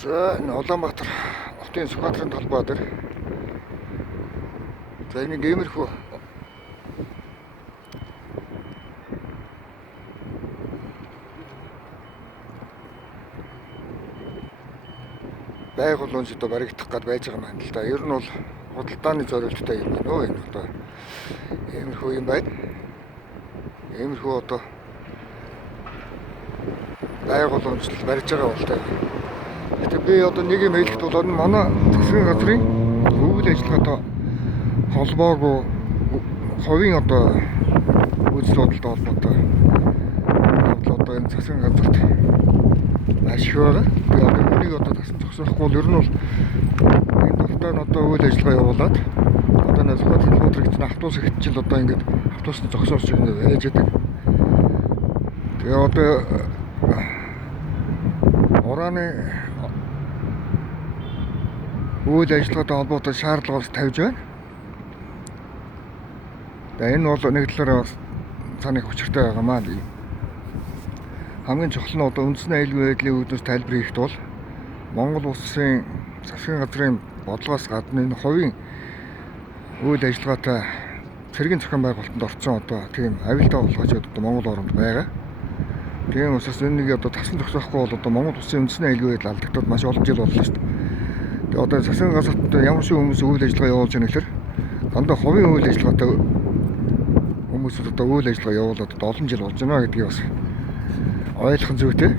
За энэ Улаанбаатар хотын Сүхбаатарын талбай дээр за нэг иймэрхүү байгууламж одоо баригдах гээд байж байгаа юм байна л да. Ер нь бол худалдааны зорилттой юм байна уу энэ одоо иймэрхүү юм байна. Иймэрхүү одоо байгууламжлал барьж байгаа бол таа. Гэтэ би одоо нэг юм хэлэхэд бол энэ манай засгийн газрын үйл ажиллагаатай холбоогүй хувийн одоо үйлчлэл бодлоо холбоотой одоо энэ засгийн газарт ашиг байгаа. Би одоо үнийг одоо тасан зогсоохгүй бол ер нь бол энэ дуртай нь одоо үйл ажиллагаа явуулаад одоо нэг Сүхбаатарын хөдөлгөөнд гэсэн автобус ихтжил одоо ингээд автобусны зогсоолч ингэ байж байгаа. Тэгээ одоо ураны үйл ажиллагаатай холбоотой шаардлага тавьж байна. Тэгээ энэ бол нэг талаараа цааны хүчтэй байгаа маа. Хамгийн чухал нь одоо үндэсний аюулгүй байдлын үүднээс тайлбар хийхэд бол Монгол улсын засгийн газрын бодлогоос гадна энэ хувийн үйл ажиллагаатай цэргийн зохион байгуулалтанд орсон одоо тийм авилтаа болгоочод одоо Монгол оронд байгаа. Тийм учраас энэ нэг одоо тасан зогсоохгүй бол одоо Монгол улсын үндэсний аюулгүй байдал алдагдаад маш олон жил боллоо шүү дээ. Тэгээ одоо засгийн газарт ямар шиг хүмүүс үйл ажиллагаа явуулж байгаа нэхлэр дандаа хувийн үйл ажиллагаатай хүмүүсүүд одоо үйл ажиллагаа явуулаад 7 жил болж байна гэдгийг бас ойлгох зүйтэй.